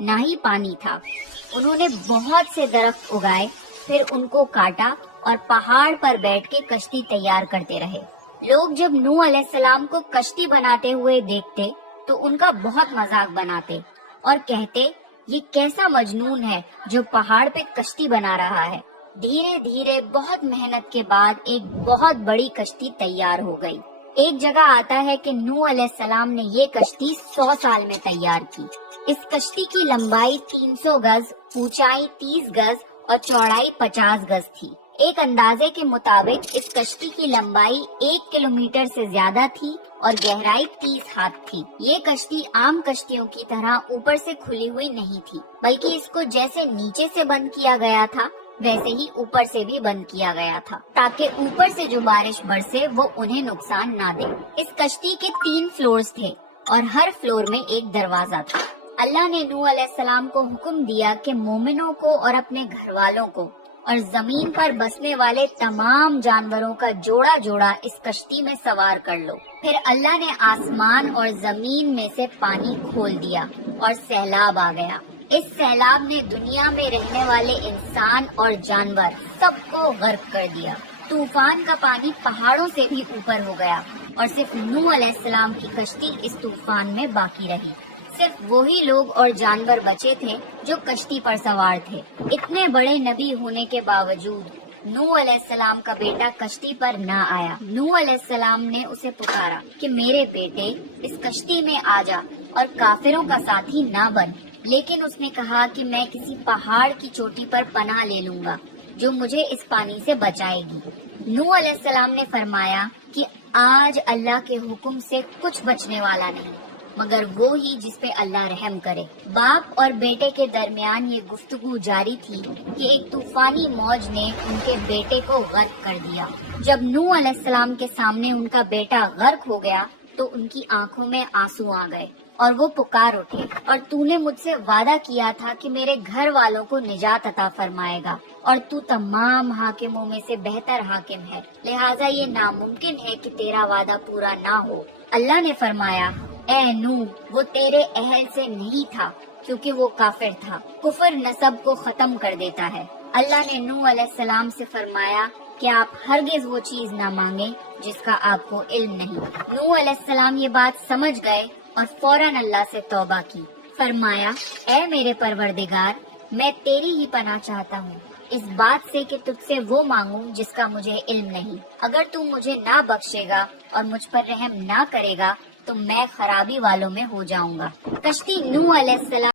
نہ ہی پانی تھا۔ انہوں نے بہت سے درخت اگائے، پھر ان کو کاٹا اور پہاڑ پر بیٹھ کے کشتی تیار کرتے رہے۔ لوگ جب نوح علیہ السلام کو کشتی بناتے ہوئے دیکھتے تو ان کا بہت مذاق بناتے اور کہتے یہ کیسا مجنون ہے جو پہاڑ پہ کشتی بنا رہا ہے۔ دھیرے دھیرے بہت محنت کے بعد ایک بہت بڑی کشتی تیار ہو گئی۔ ایک جگہ آتا ہے کہ نوح علیہ السلام نے یہ کشتی 100 سال میں تیار کی۔ اس کشتی کی لمبائی 300 گز، اونچائی 30 گز اور چوڑائی 50 گز تھی۔ ایک اندازے کے مطابق اس کشتی کی لمبائی 1 کلومیٹر سے زیادہ تھی اور گہرائی 30 ہاتھ تھی۔ یہ کشتی عام کشتیوں کی طرح اوپر سے کھلی ہوئی نہیں تھی، بلکہ اس کو جیسے نیچے سے بند کیا گیا تھا ویسے ہی اوپر سے بھی بند کیا گیا تھا، تاکہ اوپر سے جو بارش برسے وہ انہیں نقصان نہ دے۔ اس کشتی کے 3 فلورز تھے اور ہر فلور میں ایک دروازہ تھا۔ اللہ نے نوح علیہ السلام کو حکم دیا کہ مومنوں کو اور اپنے گھر والوں کو اور زمین پر بسنے والے تمام جانوروں کا جوڑا جوڑا اس کشتی میں سوار کر لو۔ پھر اللہ نے آسمان اور زمین میں سے پانی کھول دیا اور سیلاب آ گیا۔ اس سیلاب نے دنیا میں رہنے والے انسان اور جانور سب کو غرق کر دیا۔ طوفان کا پانی پہاڑوں سے بھی اوپر ہو گیا اور صرف نوح علیہ السلام کی کشتی اس طوفان میں باقی رہی۔ صرف وہی لوگ اور جانور بچے تھے جو کشتی پر سوار تھے۔ اتنے بڑے نبی ہونے کے باوجود نوح علیہ السلام کا بیٹا کشتی پر نہ آیا۔ نوح علیہ السلام نے اسے پکارا کہ میرے بیٹے اس کشتی میں آ جا اور کافروں کا ساتھی نہ بن، لیکن اس نے کہا کہ میں کسی پہاڑ کی چوٹی پر پناہ لے لوں گا جو مجھے اس پانی سے بچائے گی۔ نوح علیہ السلام نے فرمایا کہ آج اللہ کے حکم سے کچھ بچنے والا نہیں مگر وہ ہی جس پہ اللہ رحم کرے۔ باپ اور بیٹے کے درمیان یہ گفتگو جاری تھی کہ ایک طوفانی موج نے ان کے بیٹے کو غرق کر دیا۔ جب نوح علیہ السلام کے سامنے ان کا بیٹا غرق ہو گیا تو ان کی آنکھوں میں آنسو آ گئے اور وہ پکار اٹھے، اور تو نے مجھ سے وعدہ کیا تھا کہ میرے گھر والوں کو نجات عطا فرمائے گا، اور تو تمام حاکموں میں سے بہتر حاکم ہے، لہٰذا یہ ناممکن ہے کہ تیرا وعدہ پورا نہ ہو۔ اللہ نے فرمایا اے نوح وہ تیرے اہل سے نہیں تھا کیونکہ وہ کافر تھا۔ کفر نسب کو ختم کر دیتا ہے۔ اللہ نے نوح علیہ السلام سے فرمایا کہ آپ ہرگز وہ چیز نہ مانگیں جس کا آپ کو علم نہیں۔ نوح علیہ السلام یہ بات سمجھ گئے اور فوراً اللہ سے توبہ کی۔ فرمایا اے میرے پروردگار، میں تیری ہی پناہ چاہتا ہوں اس بات سے کہ تجھ سے وہ مانگوں جس کا مجھے علم نہیں۔ اگر تو مجھے نہ بخشے گا اور مجھ پر رحم نہ کرے گا تو میں خرابی والوں میں ہو جاؤں گا۔ کشتی نوح علیہ السلام